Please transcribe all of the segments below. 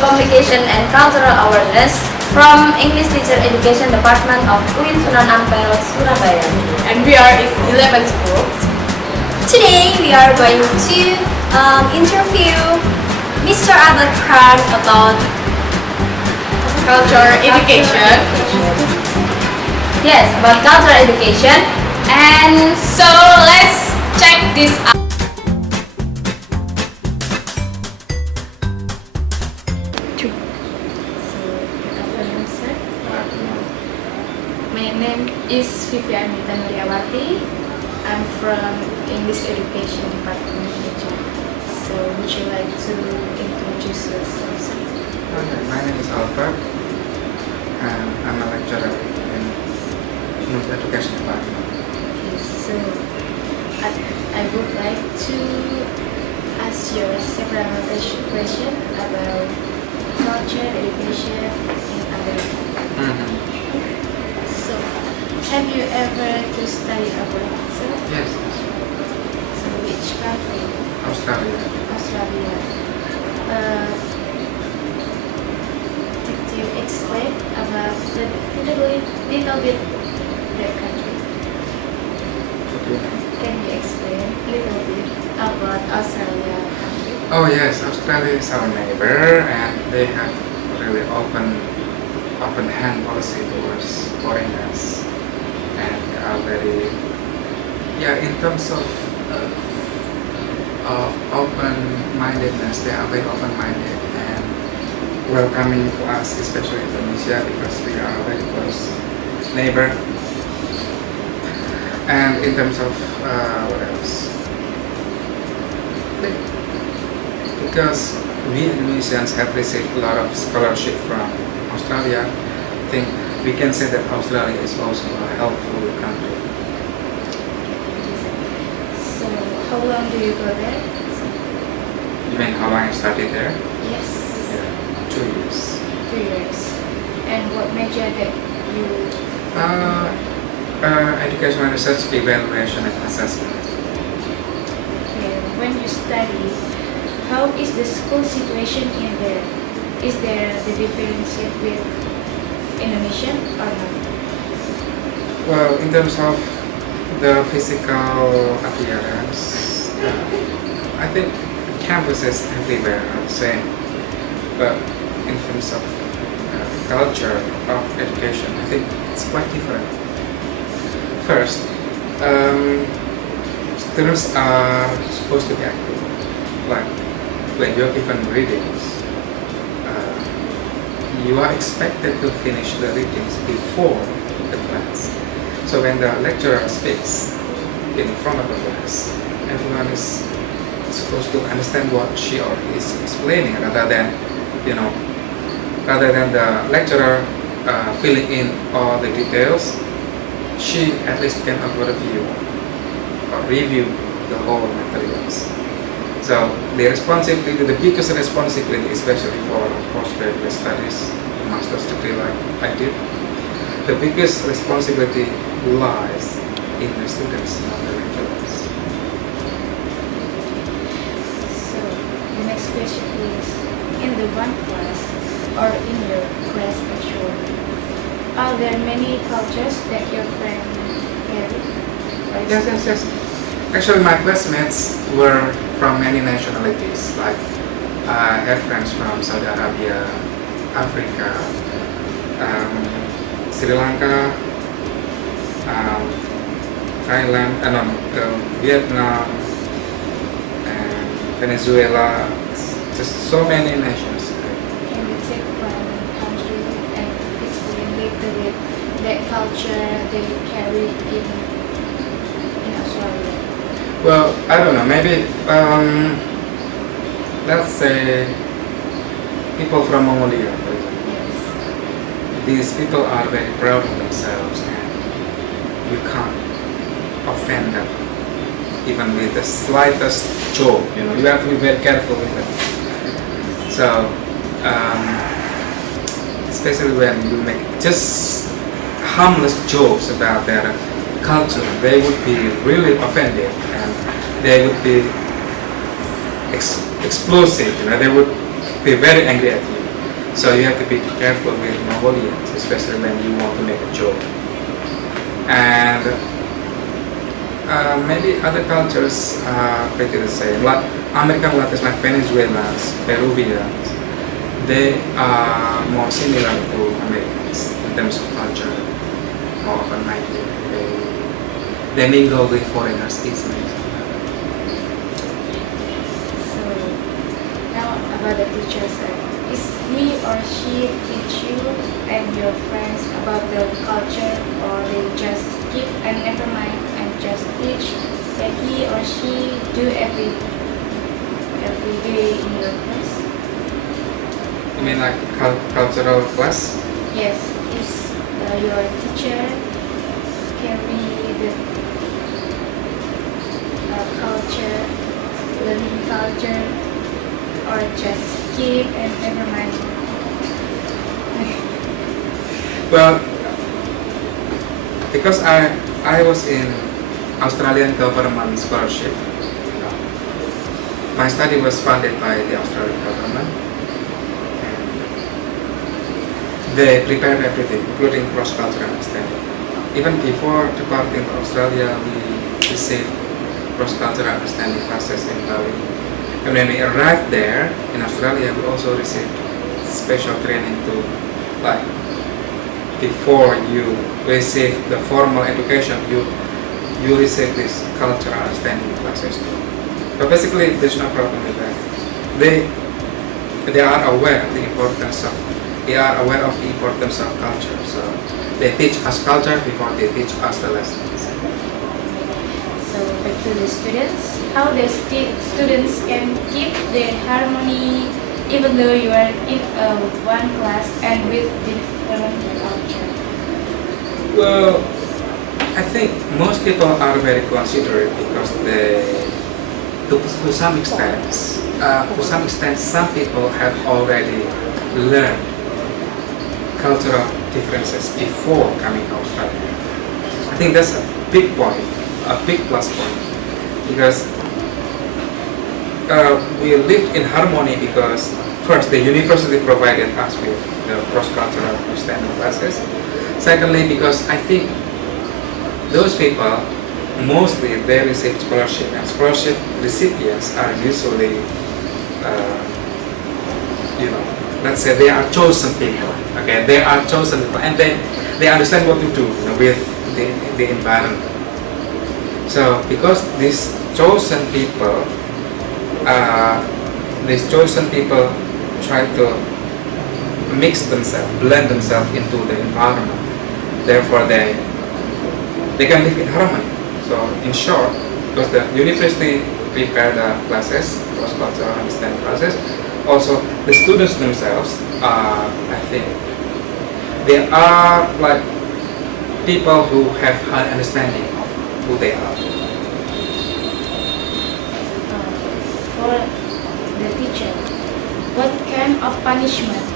Communication and Cultural Awareness from English Teacher Education Department of UIN Sunan Ampel, Surabaya. And we are in 11th group. Today we are going to interview Mr. Albard about Culture education. Yes, about cultural education. And so let's check this out. My name is Fifi Armita N. I'm from English Education Department. So would you like to introduce yourself, sir? Okay, my name is Albard, and I'm a lecturer in English Education Department. Okay, so I would like to ask you several questions about culture, education in America. So, have you ever to study abroad, sir? Yes, So, which country? Australia. Australia. Did you explain about the little bit that country? Can you explain a little bit about Australia country? Oh yes, Australia is our neighbor, and they have really open hand policy towards foreigners, and they are very, in terms of open-mindedness, they are very open-minded and welcoming to us, especially Indonesia, because we are a very close neighbor. And in terms of what else? Because we Indonesians have received a lot of scholarship from Australia, I think we can say that Australia is also a helpful country. So, how long do you go there? You mean how long I studied there? Yes. Yeah, 2 years. 2 years. And what major that you? Educational research, evaluation, and assessment. Okay. When you study, how is the school situation in there? Is there the difference with Indonesian or not? Well, in terms of the physical appearance, I think campuses everywhere are the same. But in terms of culture of education, I think it's quite different. First, students are supposed to be active. Like when you're given readings, you are expected to finish the readings before the class. So when the lecturer speaks in front of the class, everyone is supposed to understand what she or he is explaining, rather than the lecturer filling in all the details. She at least can overview or review the whole materials. So the biggest responsibility, especially for postgraduate studies, master's degree like I did, the biggest responsibility lies in the students, not the lecturers. So the next question is, in the one class or in your class actually, are there many cultures that your friend carry? Yes. Actually, my classmates were from many nationalities. Like I have friends from Saudi Arabia, Africa, Sri Lanka, Thailand, Vietnam, and Venezuela. Just so many nations. Can you take one country and explain a little bit that culture they carry in Australia? Well, I don't know. Maybe let's say people from Mongolia, for example. Yes. These people are very proud of themselves, and you can't offend them even with the slightest joke. You have to be very careful with them. So, especially when you make just harmless jokes about their culture, they would be really offended, and they would be explosive. They would be very angry at you. So you have to be careful with Mongolians, especially when you want to make a joke. And maybe other cultures are pretty the same. Like American Latinos, like Venezuelans, Peruvians, they are more similar to Americans in terms of culture. More often, like they mingle with foreigners easily. So now about the teacher side. Is he or she teach you and your friends about the culture, or they just keep and never mind and just teach that he or she do every day in your class? You mean like cultural class? Yes, is your teacher carry the culture, learning culture, or just keep and never mind? Well, because I was in Australian government scholarship. My study was funded by the Australian government. They prepared everything, including cross-cultural understanding. Even before departing to Australia, we received cross-cultural understanding classes in Bali. And when we arrived there in Australia, we also received special training to, like, before you receive the formal education, you receive this cultural understanding classes too. But basically, there's no problem with that. They are aware of the importance of culture. So they teach us culture before they teach us the lessons. So back to the students, how the students can keep their harmony even though you are in one class and with different culture? Well, I think most people are very considerate because to some extent, some people have already learned cultural differences before coming to Australia. I think that's a big point, a big plus point, because we lived in harmony because first the university provided us with the cross-cultural understanding classes. Secondly, because I think those people mostly they receive scholarship, and scholarship recipients are usually let's say they are chosen people. Okay, they are chosen people, and they understand what to do with the environment. So because these chosen people try to blend themselves into the environment. Therefore, they can live in harmony. So, in short, because the university prepare the classes, cross-cultural understanding classes, also the students themselves, I think, they are like people who have high understanding of who they are. For the teacher, what kind of punishment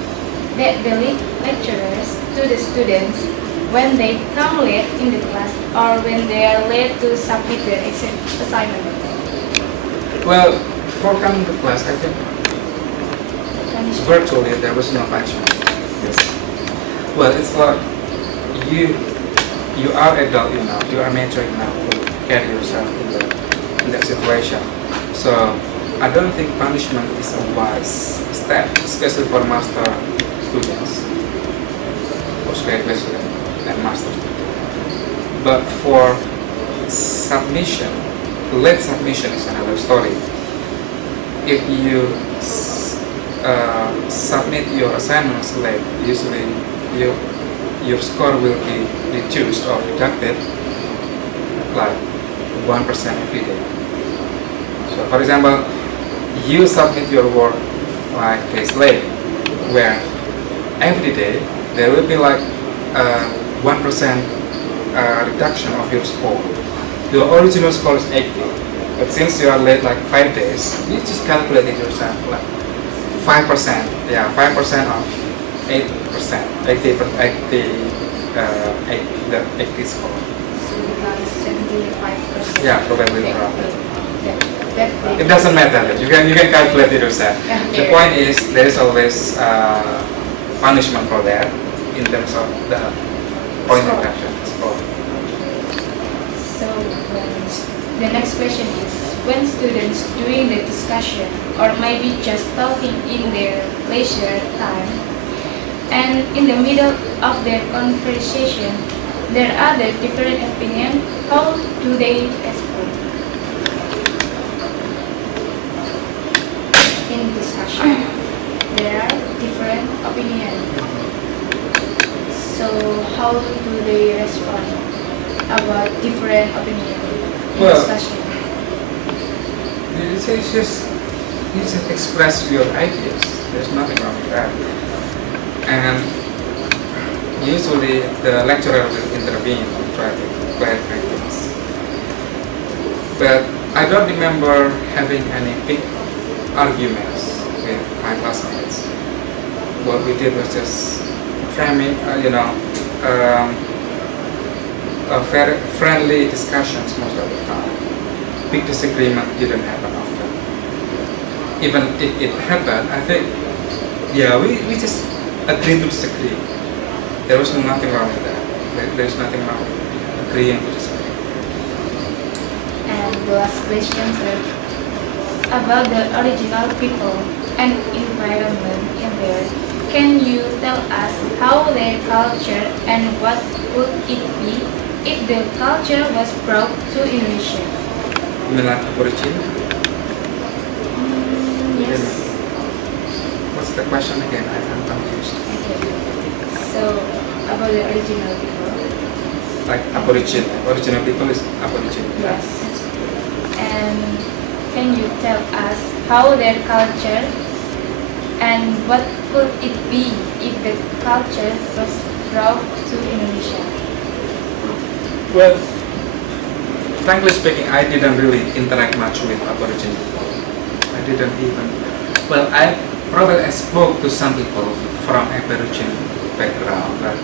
that the lecturers to the students when they come late in the class or when they are late to submit their assignment? Well, for coming to class, I think virtually there was no punishment. Yes. Well, it's like you are adult enough, you are mature enough to carry yourself in that situation. So I don't think punishment is a wise step, especially for master students, postgraduate students and master students. But for submission, late submission is another story. If you submit your assignments late, usually your score will be reduced or deducted like 1% every day. So for example, you submit your work 5 days late, where every day there will be like 1% reduction of your score. Your original score is 80, but since you are late like 5 days, you just calculate it yourself, like 5%, yeah, 5% of 8%, 80 score. So it becomes 75%. Yeah, probably around. That It doesn't matter. You can calculate it yourself. Yeah, The point is there is always punishment for that in terms of the point of action score. So the next question is, when students doing the discussion or maybe just talking in their leisure time, and in the middle of their conversation there are the different opinions, how do they respond? In discussion there are different opinions, so how do they respond about different opinions in Well, discussion? It's just express your ideas. There's nothing wrong with that. And usually the lecturer will intervene and try to clarify things. But I don't remember having any big arguments with my classmates. What we did was just framing, very friendly discussions most of the time. Big disagreement didn't happen often. Even if it happened, I think, we just agreed to disagree. There was nothing wrong with that. There's nothing wrong with agreeing to disagree. And the last question, sir, about the original people and environment in there. Can you tell us how their culture and what would it be if the culture was brought to Indonesia? You mean like Aborigine? Yes. What's the question again? I'm confused. Okay. So, about the original people. Like Aborigine. Original people is Aborigine. Yes. And can you tell us how their culture and what could it be if the culture was brought to Indonesia? Well, frankly speaking, I didn't really interact much with Aborigine people. I didn't even. Well, I probably spoke to some people from Aborigine background, but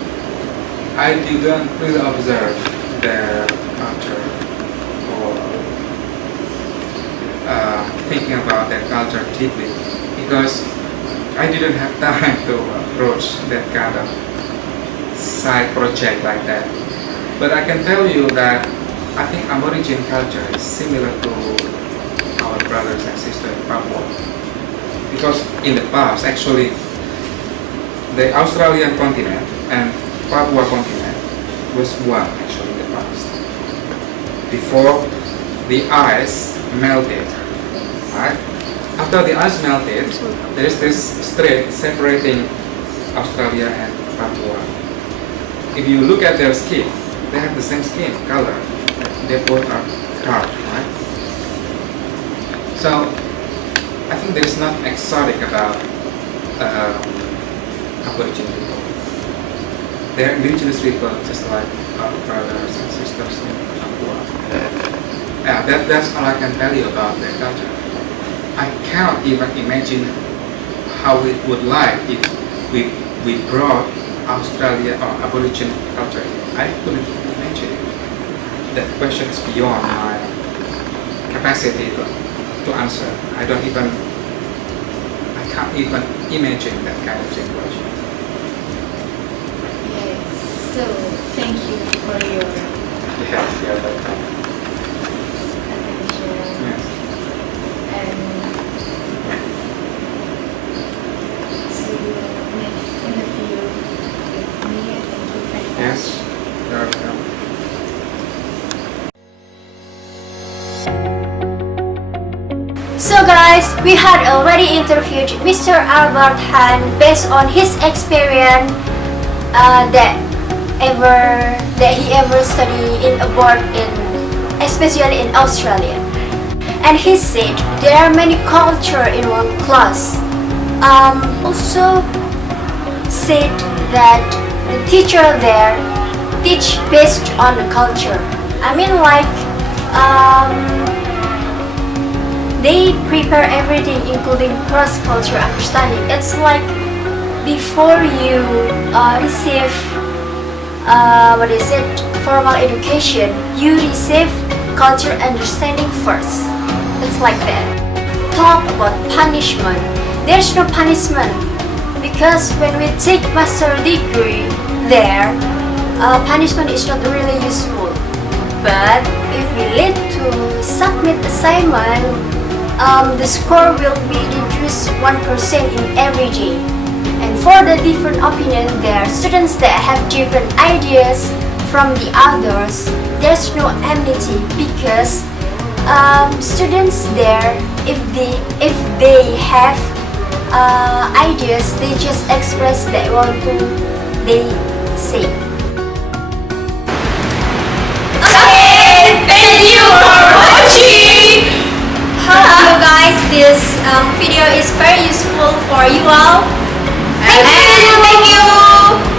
I didn't really observe their culture or thinking about their culture deeply, because I didn't have time to approach that kind of side project like that. But I can tell you that I think Aborigine culture is similar to our brothers and sisters in Papua. Because in the past, actually, the Australian continent and Papua continent was one actually in the past. Before the ice melted, right? After the ice melted, there is this strait separating Australia and Papua. If you look at their skin, they have the same skin color. They both are dark, right? So I think there is nothing exotic about Aborigine people. They are indigenous people, just like our brothers and sisters in Papua. That's all I can tell you about their culture. I cannot even imagine how it would like if we brought Australia or Aborigine culture. I couldn't even imagine it. That question is beyond my capacity to answer. I can't even imagine that kind of situation. Yes. So, thank you for your Yeah, welcome. attention Yes. and see you next interview with me. Thank you very much. Yes, you're welcome. So guys, we had already interviewed Mr. Albard Han based on his experience that he ever studied in abroad, especially in Australia. And he said there are many cultures in one class. Also said that the teacher there teach based on the culture. I mean like they prepare everything including cross-cultural understanding. It's like before you receive formal education, you receive culture understanding first. It's like that. Talk about punishment. There's no punishment because when we take master degree there, punishment is not really useful. But if we need to submit assignment, the score will be reduced 1% in every day. And for the different opinion, there are students that have different ideas from the others. There's no enmity because students there, if they have ideas, they just express they want to, they say. Okay, thank you for watching. Hope you guys this video is very useful for you all. Thank you.